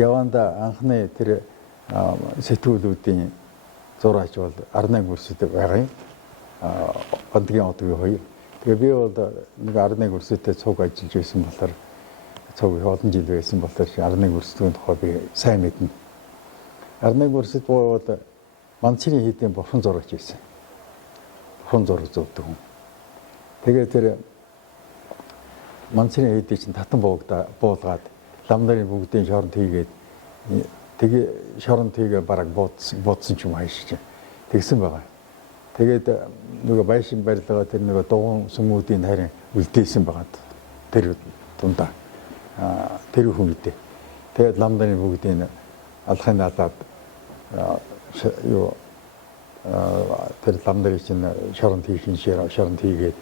Яванда анхны тэр сэтгүүлүүдийн зураач бол Арнай гүрсэд байгаа юм. Бандгийн одгийн хоёр. Тэгээ би бол нэг Арнай гүрсэдээ цуг ажиллаж байсан болохоор цуг олон жил байсан болохоор Арнай гүрсдийн тухай би сайн мэднэ. Арнай гүрсэд бол Манцрын хийдийн бурхан зураач байсан. Бурхан зураг зурдаг хүн. Тэгээ тэр Манцрын хийдийн чинь татан буулгаад лам нарын бүгдийн шоронд хийгээд тэгээ шоронд хийгээ бараг буудсан ч юм хайшиж тэгсэн байгаа. Тэгээд нөгөө байшин барилгаа тэр нөгөө дугуун сүмүүдийн харин үлдээсэн байгаа. Тэр дундаа тэр хүн үдээ. Тэгээд лам нарын бүгдийн алхын наадаад юу тэр лам нарын чинь шоронд хийхин шоронд хийгээд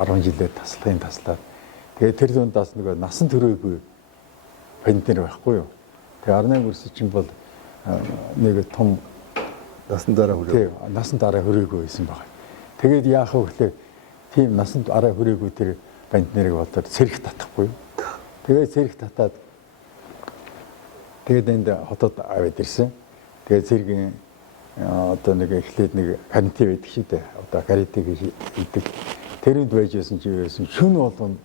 10 жилээ таслаад тэгээд тэр дундаас нөгөө насан төрөөгүй пандемик байхгүй юу. Тэгээ Арнай гүрс чинь бол нэг том насан дараа хүрээгүй байсан байна. Тэгээд яах вэ гэхээр тийм насан дараа хүрээгүй тэр пандемик болоод сэрэх татахгүй юу. Тэгээд сэрэх татаад тэгээд энд хотод аваад ирсэн. Тэгээд цэргийн одоо нэг эхлээд нэг карантин байдаг шүү дээ. Одоо карантин хийдэг. Тэрэнд байж байсан чи байсан шүн болгон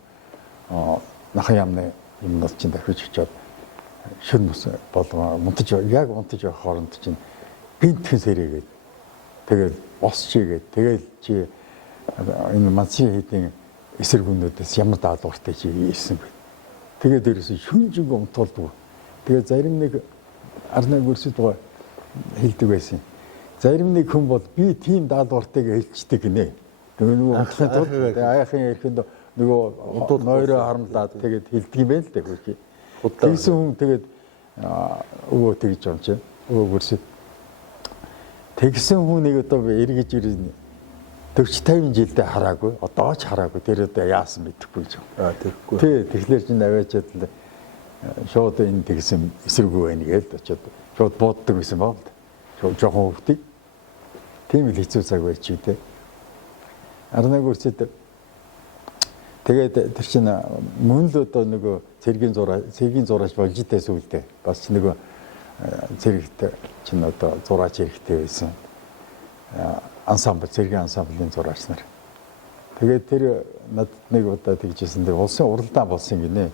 нахан ямны юмнууд чинь дахиж очиод шүн мөс болгоо унтаж явах хооронд чинь гинтхэн сэрээгээд тэгэл босчихгээд тэгэл чи энэ Манцрын хийдийн эсэргүүнүүдээс ямар даалгавартай чи ийсэн бэ. Тэгээд дээрээс шүнжиг унтуулдаг. Тэгээд зарим нэг Арнай гүрсэд хэлдэг байсан. Зарим нэг хүн бол би тийм даалгавартайг хэлцдэг гинэ. Тэгээд нөгөө унтлахын тулд аяахын ихэнд нөгөө нойроо харамлаад тэгээд хэлдэг юм байна л дээ. Тэгсэн хүн тэгээд өвөө тэгж юм чи өвөө гүрсэд тэгсэн хүнийг одоо эргэж ирнэ 40-50 жилдээ хараагүй одоо ч хараагүй тэр одоо яасан мэдэхгүй юм. Тэгэхгүй. Тий тэгэхээр чинь аваачаад л шууд энэ тэгсэн эсэргүү байна гээл очиод шууд бууддаг байсан баг л. Шууд жоохон хөвгтий. Тийм л хэцүү цаг байж үү те. Арнай гүрсэд тэгээд тэр чинь мөн л одоо нөгөө цэргийн зураач болж идээс үлдээ. Бас ч нөгөө цэрэгт чинь одоо зураач хэрэгтэй байсан. Ансамбл цэргийн ансамблийн зураач нар. Тэгээд тэр над нэг удаа тэгжсэн дээр улсын уралдаан болсон гинэ.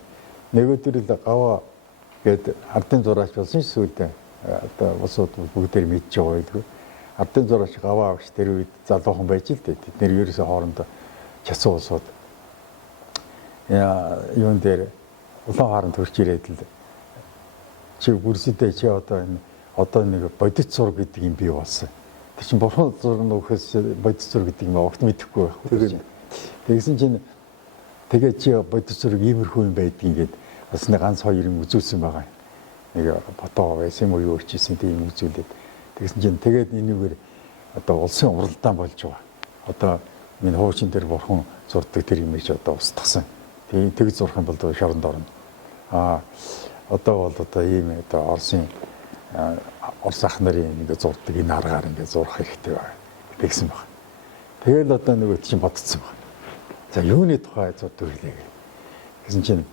Нэг өдөр л гаваа гээд ардын зураач болсон ш сүйдээ. Одоо улсууд бүгдээр мэдж байгаа байлгүй. Ардын зураач гаваа авч тэр үед залуухан байж л дээ. Тэд нэр ерөөсөө хоорондоо чацсан улсууд юун дээр улаан харант хурж ирээд л чи гүрсэдээ чи одоо нэг бодит зураг гэдэг юм бий болсон. Тэр чинь бурхан зураг нөхөс бодит зураг гэдэг юм огт мэдэхгүй байхгүй. Тэгсэн чинь тэгээ чи бодит зураг иймэрхүү юм байдгийг ингээд бас нэг ганц хоёр юм үзүүлсэн байгаа. Нэг фото байсан уу юу хийсэн тийм үзүүлээд тэгсэн чинь тэгээд энэгээр одоо улсын уралдаан болж байгаа. Одоо минь хуучин дээр бурхан зурдаг тэр имиж одоо устгасан. Тэг зурх юм бол шоронд орно. Одоо бол одоо ийм одоо Орос ах нарын нэг зурдаг энэ аргаар ингээд зурх хэрэгтэй байна. Тэгсэн баг. Тэгэл одоо нөгөө чинь бодцсон баг. За юуны тухай зурдаг хэлээ. Гэсэн чинь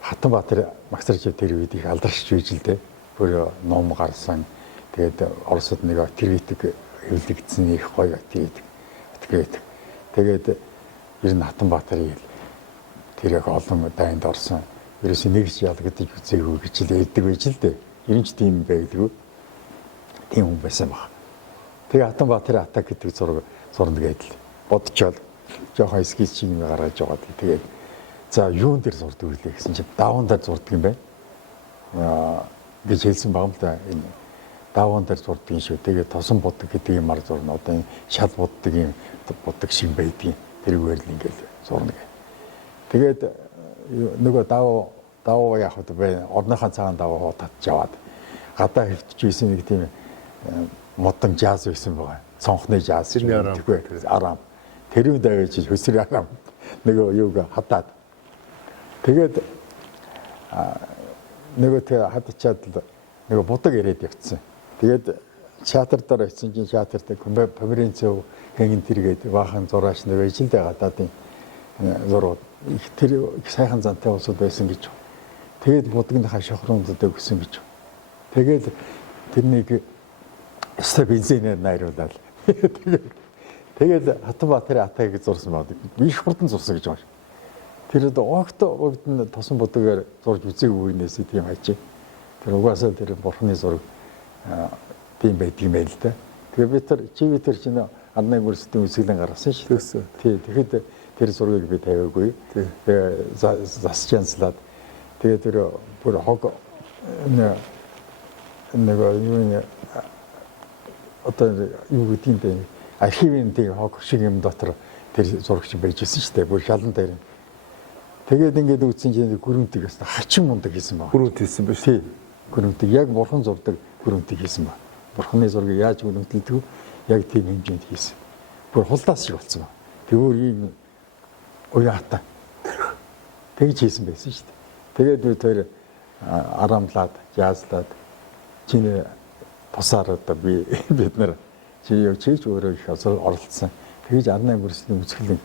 Хатанбаатар Магсаржив тэр үед их алдаршиж байж л дээ. Бүр ном гарсан. Тэгээд Оросод нэг тэрвитэг хэвлэгдсэн их гоё тэгээд ер нь Хатанбаатарын тэр яг олон дайнд орсон. Ерөөсөө нэг ч ялгагдаж үзээгүй гэж л ярьдаг байж л дээ. Ер нь ч тийм байдгүй. Тийм хүн байсан баг. Тэгээ Хатанбаатарын атак гэдэг зураг зурна гэдэл бодчихвол жоохон скетч юм гаргаж байгаа. Тэгээд за юун дээр зурдаг вэ гэсэн чинь даван дээр зурдаг юм байна. Гэж хэлсэн баг л да. Энэ даван дээр зурдаг юм шүү. Тэгээд тосон бодог гэдэг юмар зурна. Одоо энэ шал боддог юм бодог шиг байдгийн. Тэрүүгээр л ингээл зурна гэх. Тэгээд нөгөө даваа яах вэ бэ? Орныхаа цагаан даваа татж аваад гадаа хөвтчихсэн нэг тийм модон жаз байсан байгаа. Цонхны жаз гэхгүй арам. Тэрүүд авэж хөсөр арам нөгөө юуг хатаад. Тэгээд нөгөө тэг хатчаад л нөгөө будаг ирээд явцсан. Тэгээд театр дээр очсон чинь театрт конференц хэнгийн тэргээд баахан зураач нэг ижил дээ гадаадын зурууд их тэр их сайхан зантай улсууд байсан гэж. Тэгээд будагныхаа шохруудад өгсөн гэж. Тэгээд тэрнийг өстой бензинээр найруулаад тэгээд Хатанбаатарын атааг зурсан бод. Би хурдан зурсан гэж байна. Тэр огт нь тосон будагаар зурж үзээгүй нээсээ тийм хайчих. Тэр угаасаа тэр бурхны зураг тийм байдгийг байл л да. Тэгээ би тэр чинь 18 бүрсдийн үзэглэн гаргасан шүү дээ. Тий. Тэгэхэд тэр зургийг би тавиагүй. Тэгээ засч янзлаад тэгээ тэр бүр хог нэг юу одоо юу гэдэг юм бэ? Архивын тийм хог шиг юм дотор тэр зурагч байж ирсэн шүү дээ. Бүр шалан дээр. Тэгээд ингээд үзсэн чинь гүрэмтэг гэсэн хачин мундаг хийсэн баг. Гүрэмт хийсэн ба тий. Гүрэмтэг яг бурхан зурдаг гүрэмтэг хийсэн баг. Бурханы зургийг яаж гүрэмтэлдэг яг тийм хэмжээнд хийсэн. Бүр хулдаас шиг болсон баг. Тэгвэр ийм уяата. Тэгж хийсэн байсан шүү дээ. Тэгээд би тэр арамлаад, яазлаад чиний тусаар одоо бид нар чийж өөрөө их оролцсон. Тэгж 18 бүрсний үзэсгэлэн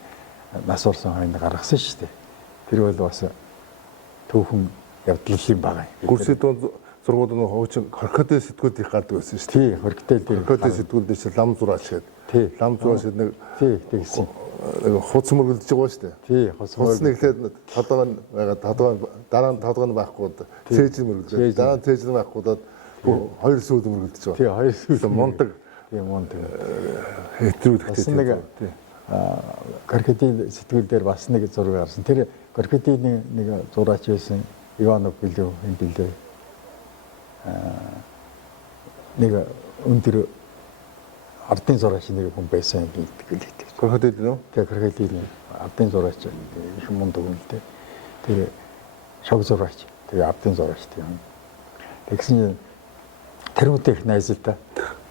нас орсон хойно гаргасан шүү дээ. Тэр бол бас түүхэн явдлын байгаа. Гүрсийн дунд зургууд нь хуучин хоркотой сэтгүүд их гардаг байсан шүү дээ. Тий, хоркотой сэтгүүд дээр чинь лам зураач гээд. Тий. Лам зураач нэг тий тэгсэн. Нэг хуц мөргөлдөж байгаа шүү дээ. Тий, хуц нэглээд толгой нь байгаа дараа нь толгой нь байхгүй цээж мөргөлдөж. Дараа нь цээж байхгүйдад хоёр сүүл мөргөлдөж байгаа. Тий, хоёр сүүл мундаг. Тий, мундаг. Хэтрүүлэхтэй. Нэг Каркадийн сэтгүүл дээр бас нэг зураг гарсан. Тэр Каркадийн нэг зураач байсан Иванов билүү энэ билээ. Нэг өндөр ардын зураач нэг хүн байсан гэдэг гэлээ. Каркадид нөө? Тэгээ Каркадийн ардын зураач их мундаг хүн л дээ. Тэр шог зураач. Тэгээ ардын зураач тийм. Тэгсэн тэрүүтэй их найз л да.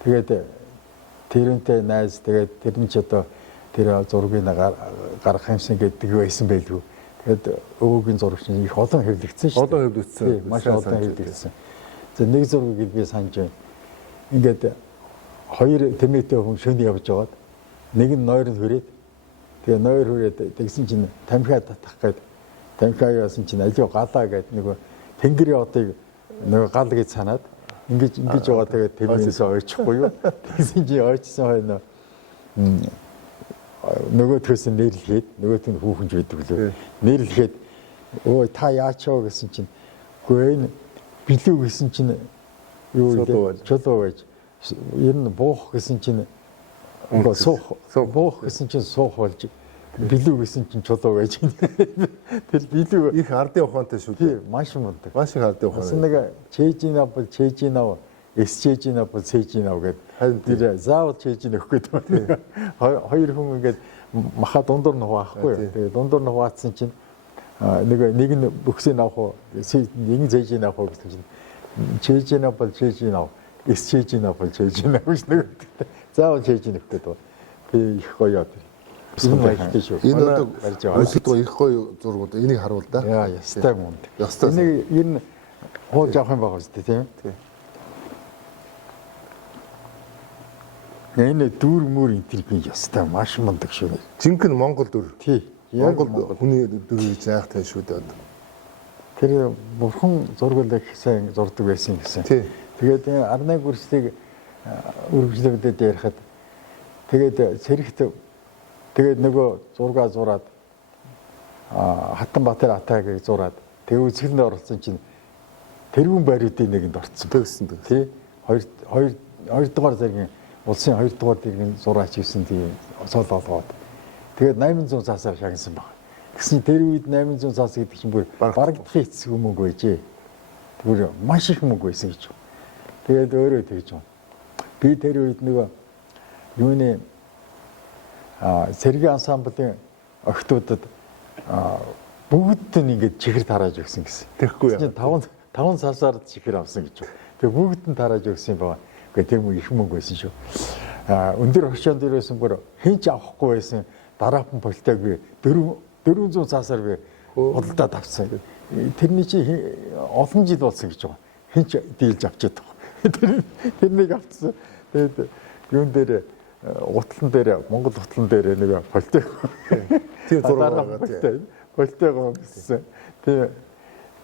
Тэгээд тэрүүнтэй найз тэгээд тэр нь ч одоо тэр зургийг гаргах юмсан гэдэг байсан байлгүй. Тэгээд өвөгийн зурагч их олон хэвлэгдсэн шүү дээ. Олон хэвлэгдсэн. Маш олон хэвлэгдсэн. За нэг зургийг би санаж байна. Ингээд хоёр тэмээтэй хүн шөнө явж байгаад нэг нь нойр нь хүрээд тэгээ нойр хүрээд тэгсэн чинь тамхиа татах гээд тамхиа яасан чинь алио галаа гээд нөгөө тэнгэрийн одыг нөгөө гал гэж санаад ингэж байгаа тэгээд тэмээсээ ойчихгүй юу. Тэгсэн чинь ойчсан хойно нөгөөдгөөс нэрлэхэд нөгөөд нь хүүхэнж байдаг лөө. Нэрлэхэд өө та яачаа гэсэн чинь үгүй энэ билүү гэсэн чинь юу вэ? Чулуу байж. Ер нь буух гэсэн чинь үгүй суух буух гэсэн чинь суух болж билүү гэсэн чинь чулуу байж. Тэр билүү их ардын ухаантай шүү дээ. Маш мундаг. Маш их ардын ухаантай. Нэг чэжинаа бол чэжинаа эсчэжинаа бол цэжинаа гэдэг. Харин тэр заавал чэжин өгөх гэдэг. Хоёр хүн ингээд маха дундуур нь хуваахгүй. Тэгээ дундуур нь хуваацсан чинь нэг нь бүксээ авах уу, нэг нь цэжин авах уу гэсэн чинь чэжинаа бол чэжинаа, эсчэжинаа бол чэжинаа гэж нэг. Заавал чэжин өгөх гэдэг. Тэгээ их гоё яа. Энэ одоо өлсөдгөө их гоё зургууд энийг харуул да. Яа, ястай мунд. Энийг ер нь хуулж авах юм байгаа үстэй тийм. Энэ дүр мөр интервью ястай маш мундаг шүү. Жинхэнэ Монгол дүр. Тий. Монгол хүний дүрийг заахтай шүү дээ. Тэр бурхан зургуулах сайн зурдаг байсан гэсэн. Тэгээд 18 бүрслийг үргэлжлүүлээд ярихад тэгээд цэрэгт тэгээд нөгөө зургаа зураад Хатанбаатар атааг зураад тэгээд үзэсгэлэнд оролцсон чинь тэрүүн байруудын нэгэнд орцсон тэгсэн тий. Хоёр дугаар зэргийн улсын 2 дугаар зэргийн зураач гэсэн тийм цол олгоод тэгээд 800 цаасаар шагнасан баг. Тэгсэн тэр үед 800 цаас гэдэг чинь бүр барагдах эцэг мөнгө байжээ. Тэр маш их мөнгө байсан гэж. Тэгээд өөрөө тэгж байна. Би тэр үед нөгөө юуны цэргийн ансамблийн охтуудад бүгд нь ингээд чихэр тарааж өгсөн гэсэн. Тэгэхгүй яа. 5 цаасаар чихэр авсан гэж. Тэгээ бүгд нь тарааж өгсөн байгаа. Гэхдээ тэр их мөнгө байсан шүү. Өндөр хошоон дээр байсан бүр хинч авахгүй байсан. Дараахан политаг 400 цаасаар би худалдаад авсан. Тэрний чи олон жил болсон гэж байгаа. Хинч дийлж авчиад байгаа. Тэрнийг авцсан. Тэгээд юун дээр утлан дээр Монгол утлан дээр нэг политаг. Тийм зураг байгаа тийм. Политаг гэсэн. Тэгээ